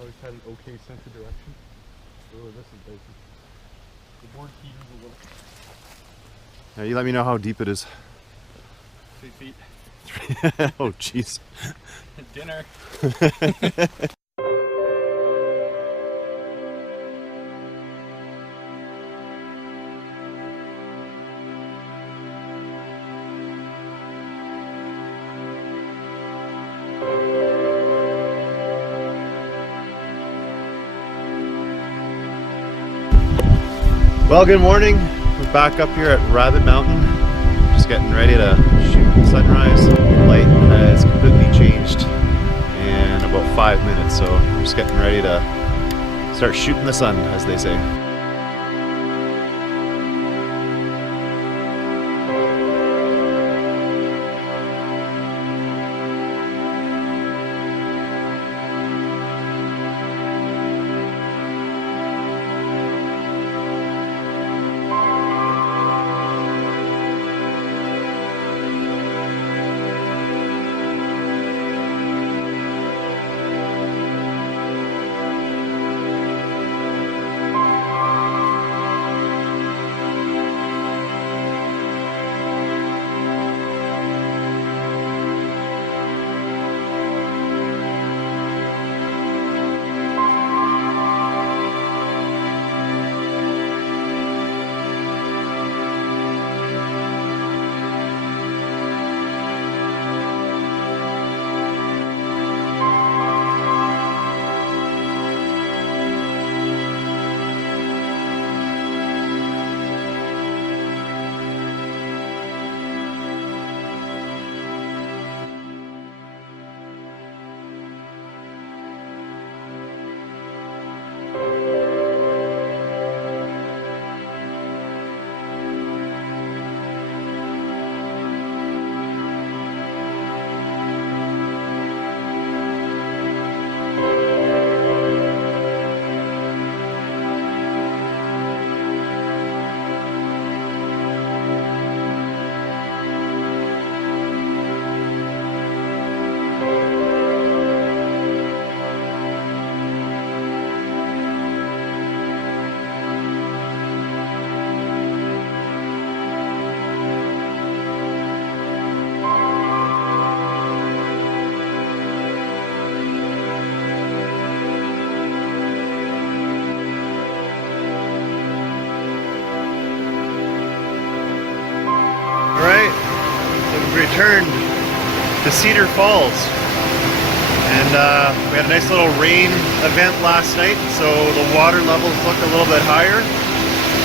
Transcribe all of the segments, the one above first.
Always had an okay sense of direction. Oh, this is basic. The board heaters a little. Now you let me know how deep it is. 3 feet. Oh, jeez. Dinner. Well, good morning. We're back up here at Rabbit Mountain. Just getting ready to shoot the sunrise. The light has completely changed in about 5 minutes, so we're just getting ready to start shooting the sun, as they say. Returned to Cedar Falls, and we had a nice little rain event last night, so the water levels look a little bit higher,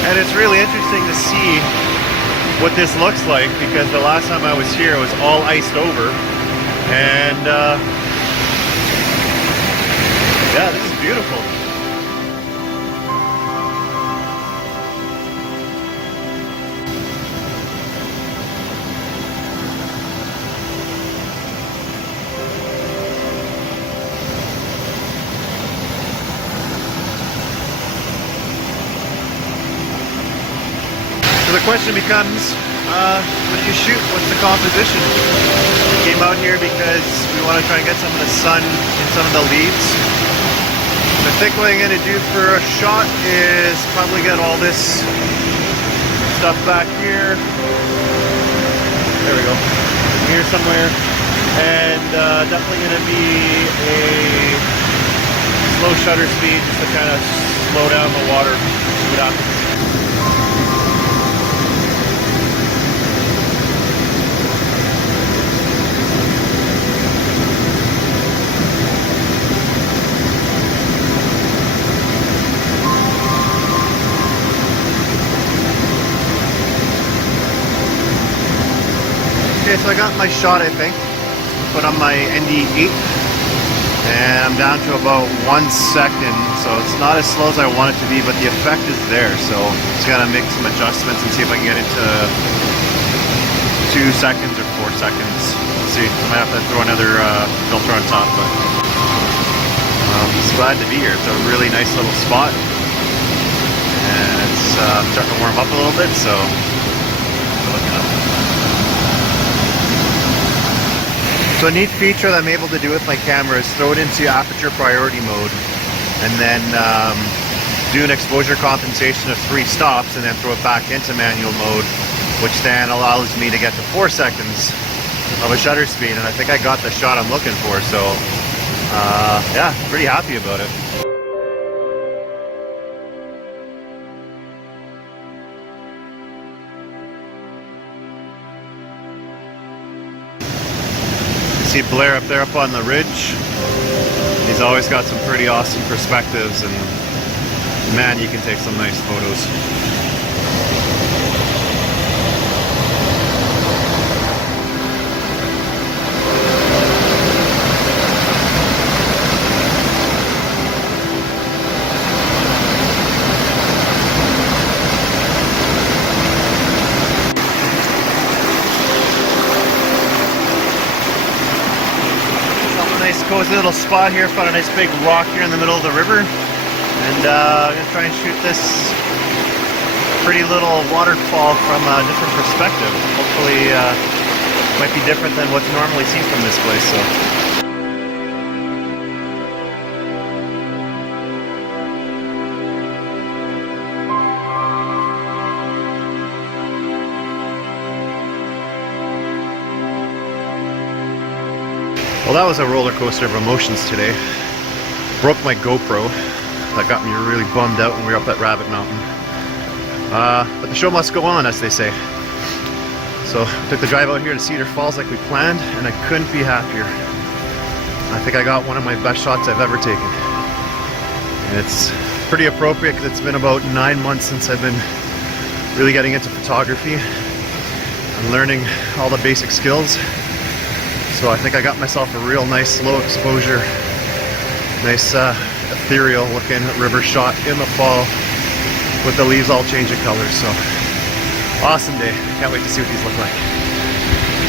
and it's really interesting to see what this looks like, because the last time I was here it was all iced over, and yeah, this is beautiful. The question becomes, when you shoot, what's the composition? We came out here because we want to try and get some of the sun in some of the leaves. I think what I'm going to do for a shot is probably get all this stuff back here. There we go. Here somewhere. And definitely going to be a slow shutter speed just to kind of slow down the water. See what happens. Okay, so I got my shot, I think. Put on my ND8, and I'm down to about 1 second, so it's not as slow as I want it to be, but the effect is there, so just gotta make some adjustments and see if I can get it to 2 seconds or 4 seconds. Let's see, I might have to throw another filter on top, but I'm just glad to be here. It's a really nice little spot, and it's starting to warm up a little bit, so looking up. So a neat feature that I'm able to do with my camera is throw it into aperture priority mode. and then do an exposure compensation of 3 stops and then throw it back into manual mode, which then allows me to get to 4 seconds of a shutter speed, and I think I got the shot I'm looking for, so yeah, pretty happy about it. See Blair up there up on the ridge. He's always got some pretty awesome perspectives, and man, you can take some nice photos. Nice cozy little spot here. Found a nice big rock here in the middle of the river, and I'm gonna try and shoot this pretty little waterfall from a different perspective. Hopefully might be different than what's normally seen from this place. So well, that was a roller coaster of emotions today. Broke my GoPro. That got me really bummed out when we were up at Rabbit Mountain. But the show must go on, as they say. So took the drive out here to Cedar Falls like we planned, and I couldn't be happier. I think I got one of my best shots I've ever taken. And it's pretty appropriate because it's been about 9 months since I've been really getting into photography and learning all the basic skills. So I think I got myself a real nice low exposure, nice ethereal looking river shot in the fall with the leaves all changing colors. So awesome day. Can't wait to see what these look like.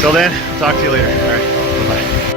Till then, talk to you later. All right, bye-bye.